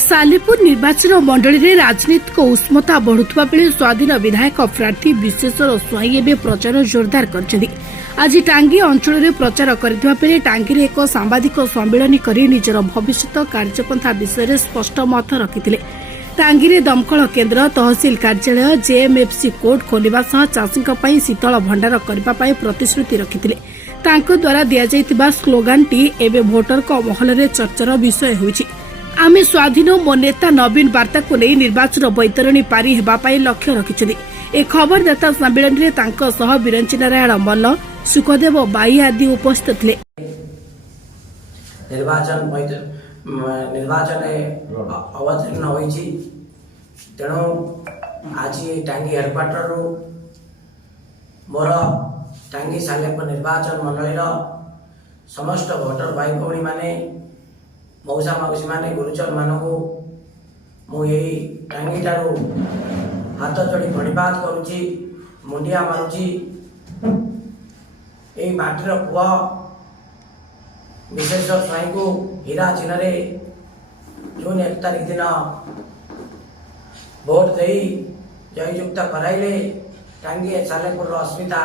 सालेपुर निर्वाचन मंडल में राजनीतिक उष्मता बढ़ुवा बेले स्वाधीन विधायक प्रार्थी विश्वेश्वर स्वाई एवं प्रचार जोरदार कर आज टांगी अंचल में प्रचार करथिबा बेले टांगी एक सांबादिक सम्मेलन कर निजर भविष्य कार्यपंथा विषय स्पष्ट मत रखिथिले। टांगी दमकल केन्द्र तहसिल कार्यालय जेएमएफसी कोर्ट खोलिबा सह चाषीक पई शीतल भंडार करने प्रतिश्रुति रखिथिले। तांको द्वारा दिया जाइतिबा स्लोगान टी एवं भोटर को महल में चर्चार विषय होइछि। आमे स्वाधीन मो नेता नवीन वार्ता को नहीं निर्वाचन बैतरणी पारी हेबापाई लक्ष्य रखिछथि। ए खबरदाता सम्मेलन में तांको सह बिरंची नारायण मल्ल सुखदेव बाई आदि उपस्थित थे। निर्वाचन अवतीर्ण होइछि तेणु आज टांगी हेडक्वार्टर मोर टांगी सालेपुर निर्वाचन मंडल समस्त भोटर भाई भौणी माने मौसा मौसी माने गुरुजन मानू मुझे टांगी ठारू हाथ जोड़ी प्रणिपात करुच्ची मुंडिया मारुची यही माटीर पुआ विश्वेश्वर स्वाई को हीरा चिन्ह जून 1 तारीख दिन भोट दे जययुक्त कराइले टांगी सालेपुर अस्मिता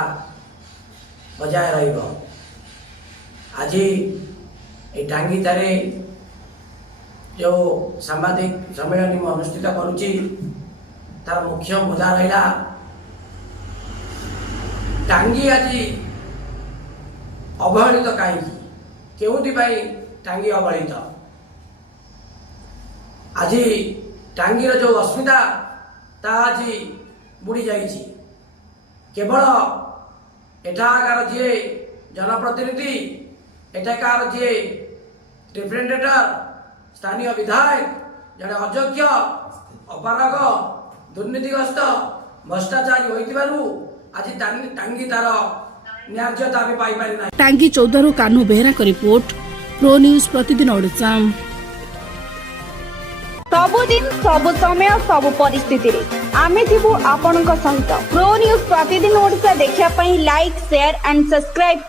बजाय रहिब। आज ये टांगी तारे जो सांबादिक सम्मेलन में अनुष्ठित करुच्ची तार मुख्य मुद्दा रहा टांगी आज अवहेलित कहीं केउथि टांगी अवहेलित आज टांगीर जो अस्मिता ता आज बुड़ी जाइछि। केवल एठाकार जे जनप्रतिनिधि एठाकार जे रिप्रेजेंटेटर स्थानीय विधायक जड़े अयोग्य अपराध दुर्नीतिग्रस्त भ्रष्टाचारी होइतिबारु आज टांगी तार न्यायता भी पाई पारि ना। टांगी 14 कान्हू बेहरा का रिपोर्ट प्रो न्यूज प्रतिदिन ओडिशा। सबुदिन सब समय सब परिस्थिति रे आमे थिबु आपनक सहित प्रो न्यूज प्रतिदिन ओडिशा देखिया पई लाइक शेयर एंड सब्सक्राइब